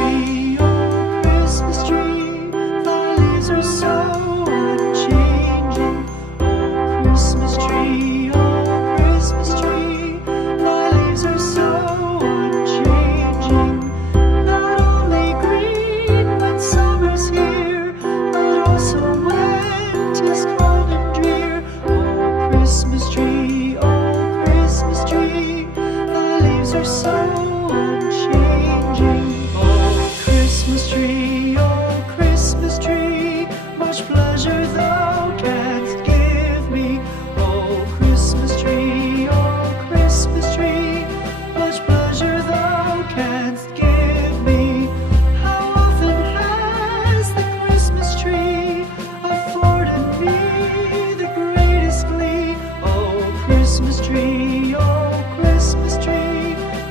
tree, oh Christmas tree, thy leaves are so unchanging. Oh Christmas tree, oh Christmas tree, thy leaves are so unchanging. Not only green when summer's here, but also when 'tis cold and drear. Oh Christmas tree, oh Christmas tree, thy leaves are so unchanging. Oh Christmas tree, much pleasure thou canst give me. Oh Christmas tree, much pleasure thou canst give me. How often has the Christmas tree afforded me the greatest glee? Oh Christmas tree,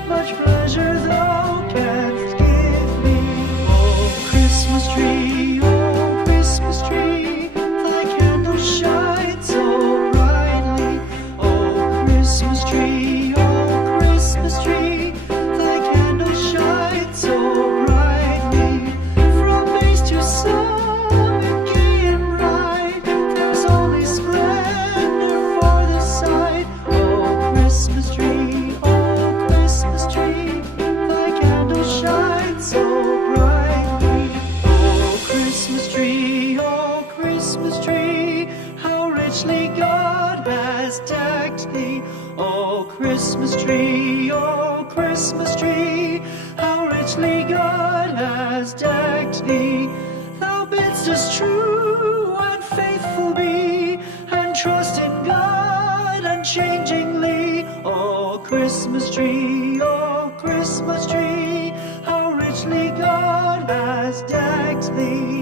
much pleasure thou canst give me. Oh Christmas tree, thy candles shine so brightly. Oh Christmas tree, thy candles shine so brightly. From base to summit, gay and bright, there's only splendor for the sight. Oh Christmas tree, thy candles shine so brightly. Oh Christmas tree, how richly God has decked thee. Oh Christmas tree, how richly God has decked thee. Thou bidst us true and faithful be, and trust in God unchangingly. Oh Christmas tree, how richly God has decked thee.